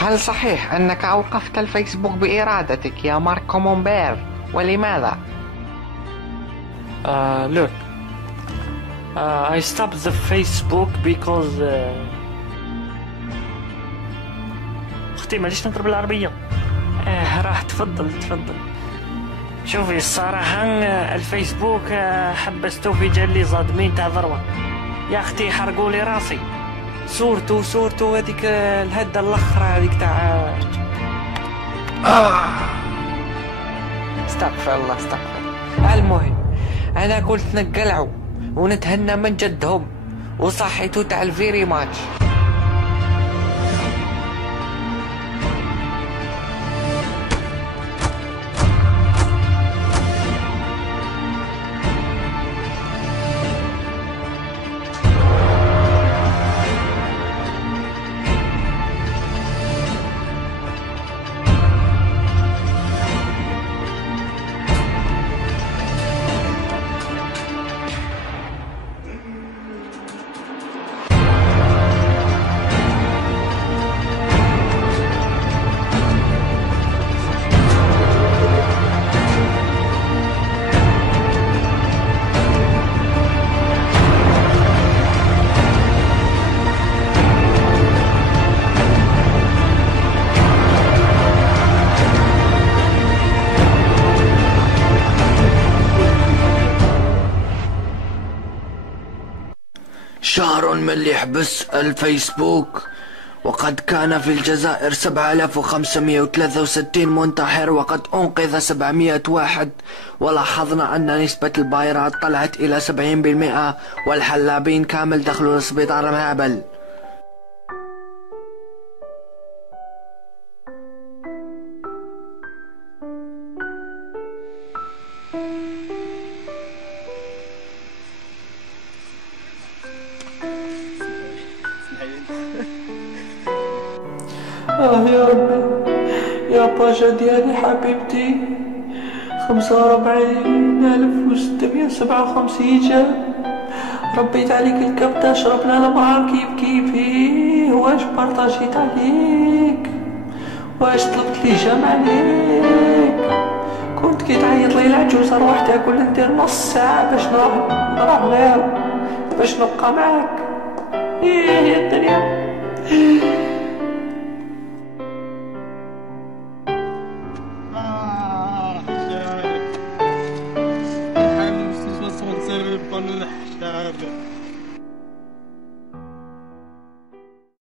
هل صحيح أنك أوقفت الفيسبوك بإرادتك يا ماركو مونبير؟ ولماذا؟ Look, I stopped the Facebook because أختي معليش نضرب العربية. راح تفضل. شوفي الصراحة الفيسبوك حبستو في جالي صادمين تاع ذروة يا أختي، حرقولي راسي. صورتو هذيك الهدة الأخرى هذيك تاع استغفر الله. المهم أنا قلت نقلعو ونتهنى من جدهم وصحيتو تاع الفيري ماتش. شهر من اللي حبس الفيسبوك، وقد كان في الجزائر 7563 منتحر وقد أنقذ 700 واحد، ولاحظنا أن نسبة البايرات طلعت إلى 70% والحلابين كامل دخلوا السبيطار مهبل. يا ربي يا باشا ديالي حبيبتي، 45,657 جا. ربيت عليك الكبدة، شربنا المرار كيفي. واش بارطاجيت عليك؟ واش طلبت لي جام عليك؟ كنت كي تعيط لي العجوز نروح تاكل ندير نص ساعة باش نروح غير باش نبقى معاك. ايه يا الدنيا.